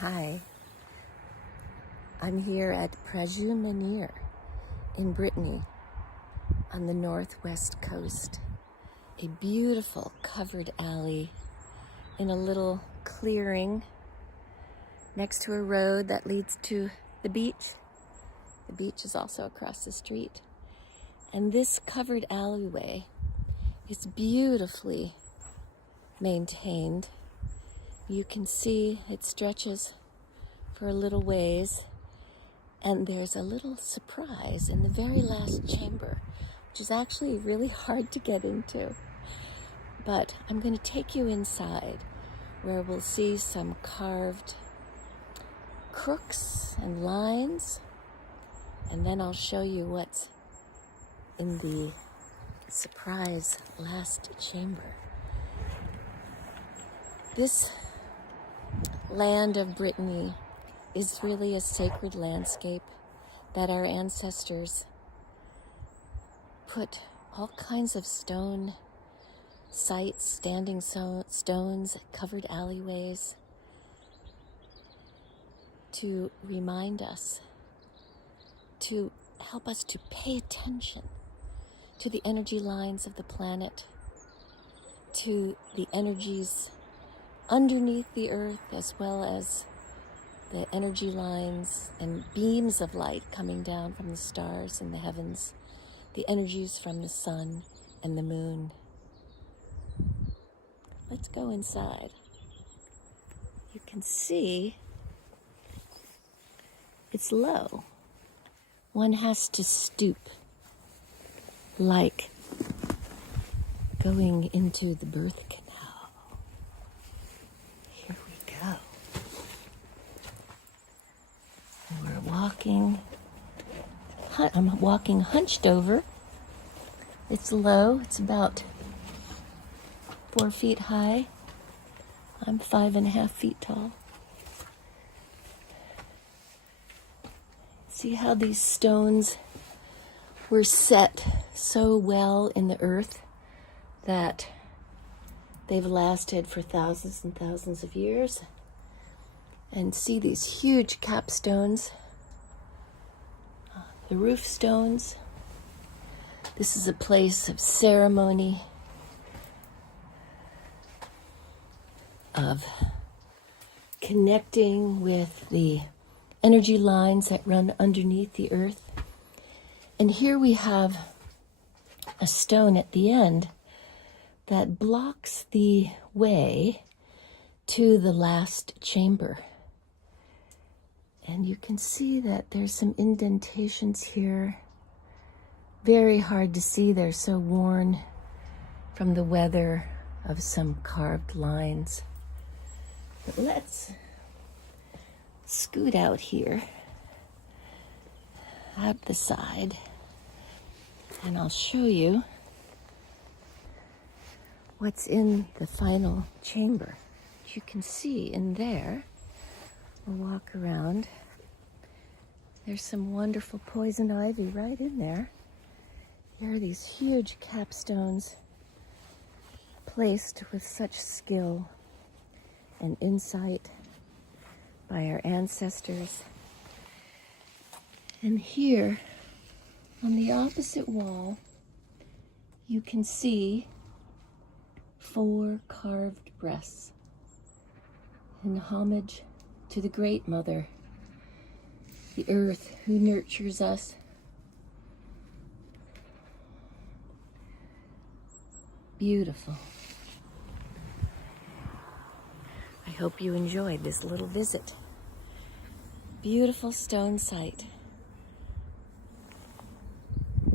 Hi, I'm here at Prajou-Menhir in Brittany on the northwest coast. A beautiful covered alley in a little clearing next to a road that leads to the beach. The beach is also across the street. And this covered alleyway is beautifully maintained. You can see it stretches for a little ways, and there's a little surprise in the very last chamber, which is actually really hard to get into. But I'm going to take you inside where we'll see some carved crooks and lines, and then I'll show you what's in the surprise last chamber. This land of Brittany is really a sacred landscape that our ancestors put all kinds of stone sites, standing stones, covered alleyways to remind us, to help us to pay attention to the energy lines of the planet, to the energies underneath the earth, as well as the energy lines and beams of light coming down from the stars in the heavens, the energies from the sun and the moon. Let's go inside. You can see it's low. One has to stoop, like going into the birth canal. Here we go. We're walking. I'm walking hunched over. It's low. It's about 4 feet high. I'm 5.5 feet tall. See how these stones were set so well in the earth that they've lasted for thousands and thousands of years. And see these huge capstones, the roof stones. This is a place of ceremony, of connecting with the energy lines that run underneath the earth. And here we have a stone at the end that blocks the way to the last chamber. And you can see that there's some indentations here. Very hard to see. They're so worn from the weather of some carved lines. But let's scoot out here, out the side, and I'll show you what's in the final chamber. You can see in there, we'll walk around. There's some wonderful poison ivy right in there. There are these huge capstones placed with such skill and insight by our ancestors. And here, on the opposite wall, you can see 4 carved breasts in homage to the Great Mother, the earth who nurtures us. Beautiful. I hope you enjoyed this little visit. Beautiful stone site.